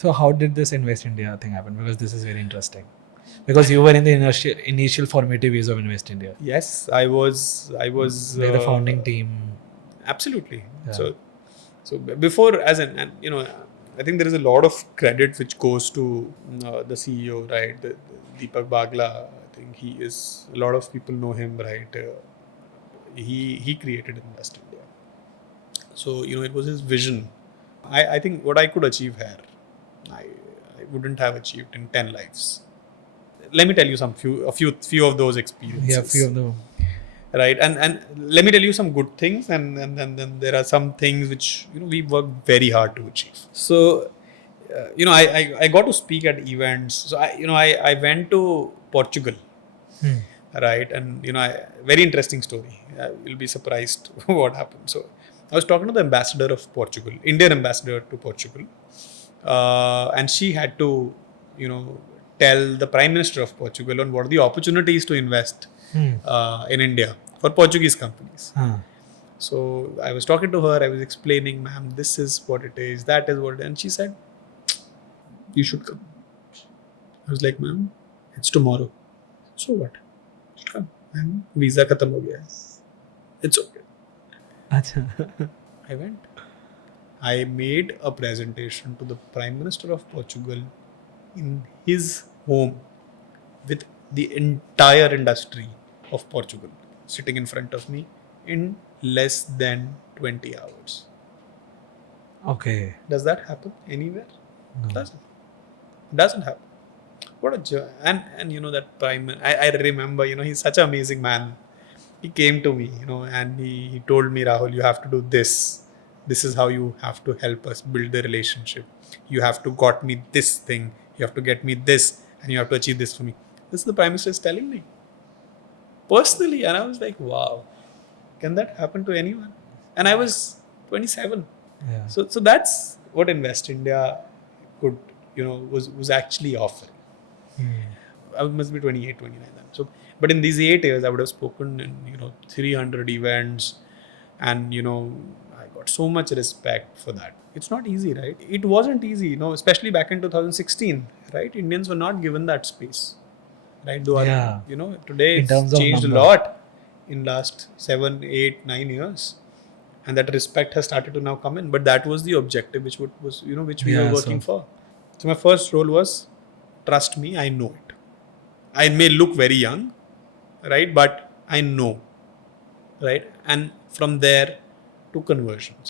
So how did this Invest India thing happen? Because this is very interesting. Because you were in the initial formative years of Invest India. Yes, I was. They're the founding team. Absolutely. Yeah. So before, and I think there is a lot of credit which goes to the CEO, right? The Deepak Bagla. I think he is. A lot of people know him, right? He created Invest India. So it was his vision. I think what I could achieve here, I wouldn't have achieved in 10 lives. Let me tell you few of those experiences. Yeah, few of them. Right, and let me tell you some good things, and then there are some things which we work very hard to achieve. So I got to speak at events. So I went to Portugal, right, and very interesting story. You'll be surprised what happened. So I was talking to the ambassador of Portugal, Indian ambassador to Portugal, and she had to tell the Prime Minister of Portugal on what are the opportunities to invest in India for Portuguese companies. So I was talking to her, I was explaining, ma'am, this is what it is, that is what it is. And she said, you should come. I was like, ma'am, it's tomorrow. So what? Come. Ma'am, visa khatam ho gaya. It's okay. Achha. I went. I made a presentation to the Prime Minister of Portugal in his home with the entire industry of Portugal sitting in front of me in less than 20 hours. Okay. Does that happen anywhere? No. Doesn't happen. What a joy. And that prime, I remember, he's such an amazing man. He came to me, and he told me, Rahul, you have to do this. This is how you have to help us build the relationship. You have to got me this thing. You have to get me this, and you have to achieve this for me. This is the Prime Minister is telling me personally, and I was like, wow, can that happen to anyone? And I was 27. Yeah. So that's what Invest India could, was actually offering. I must be 28, 29 then. So, but in these 8 years, I would have spoken in 300 events, and I got so much respect for that. It's not easy, right? It wasn't easy, especially back in 2016, right? Indians were not given that space, right? Though Yeah. today In it's terms of changed number. a lot in last 7, 8, 9 years, and that respect has started to now come in. But that was the objective, which which we were working for. So my first role was, trust me, I know it. I may look very young, right? But I know, right? And from there to conversions.